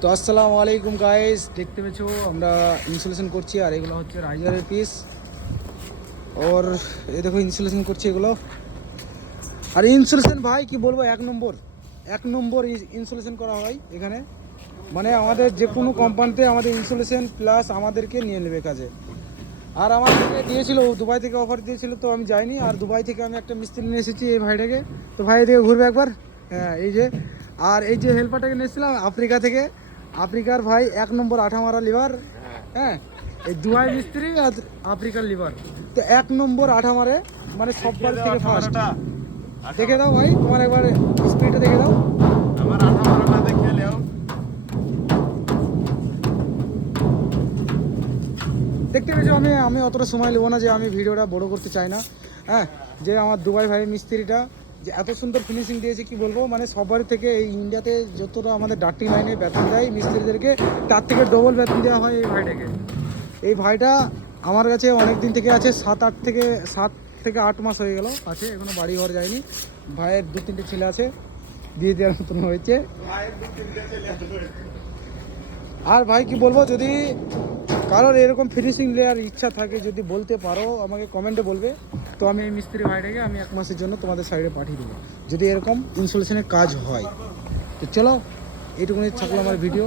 তো আসসালামু আলাইকুম গাইস, দেখতে পেছো আমরা ইনস্টলেশন করছি আর এগুলো হচ্ছে রাইজারের পিস। ওর এই দেখো ইনস্টলেশন করছি এগুলো। আর ইনস্টলেশন ভাই কি বলবো, এক নম্বর ইনস্টলেশন করা হয় এখানে। মানে আমাদের যে কোনো কোম্পানিতে আমাদের ইনস্টলেশন প্লাস আমাদেরকে নিয়ে নেবে কাজে। আর আমাদেরকে দিয়েছিল, দুবাই থেকে অফার দিয়েছিল, তো আমি যাইনি। আর দুবাই থেকে আমি একটা মিস্ত্রি নিয়ে এসেছি এই ভাইটাকে। তো ভাই এদিকে ঘুরবে একবার। হ্যাঁ এই যে, আর এই যে হেল্পারটাকে নিয়েছিলাম আফ্রিকা থেকে। আফ্রিকার ভাই এক নম্বর আঠা মারা লিভার। হ্যাঁ, এই দুবাই মিস্ত্রি আর আফ্রিকার লিভার, তো এক নম্বর আঠা মারে, মানে সববার থেকে ফার্স্ট। দেখে দাও ভাই, তোমার একবার স্পিডটা দেখে দাও। আমার আঠা মারাটা দেখে লেও। দেখতে পেয়েছো, আমি অতটা সময় নেবো না, যে আমি ভিডিওটা বড় করতে চাই না। হ্যাঁ, যে আমার দুবাই ভাই মিস্ত্রিটা যে এত সুন্দর ফিনিশিং দিয়েছে কি বলবো, মানে সবার থেকে এই ইন্ডিয়াতে যতটা আমাদের ডার্টিং লাইনে বেতন দেয় মিস্ত্রিদেরকে, তার থেকে ডবল বেতন দেওয়া হয় এই ভাইটাকে। এই ভাইটা আমার কাছে অনেক দিন থেকে আছে, 7 থেকে 8 মাস হয়ে গেল আছে, এখনো বাড়ি ঘর যায়নি। ভাইয়ের 2-3টে ছেলে আছে, বিয়ে দেওয়ার মতন হয়েছে। আর ভাই কি বলবো, যদি কারোর এরকম ফিনিশিং লেয়ার ইচ্ছা থাকে, যদি বলতে পারো আমাকে কমেন্টে বলবে, তো আমি এই মিস্ত্রি ভাইটাকে আমি 1 মাসের জন্য তোমাদের সাইডে পাঠিয়ে দেবো, যদি এরকম ইনস্টলেশনের কাজ হয়। তো চলো, এইটুকুনি থাকলো আমার ভিডিও।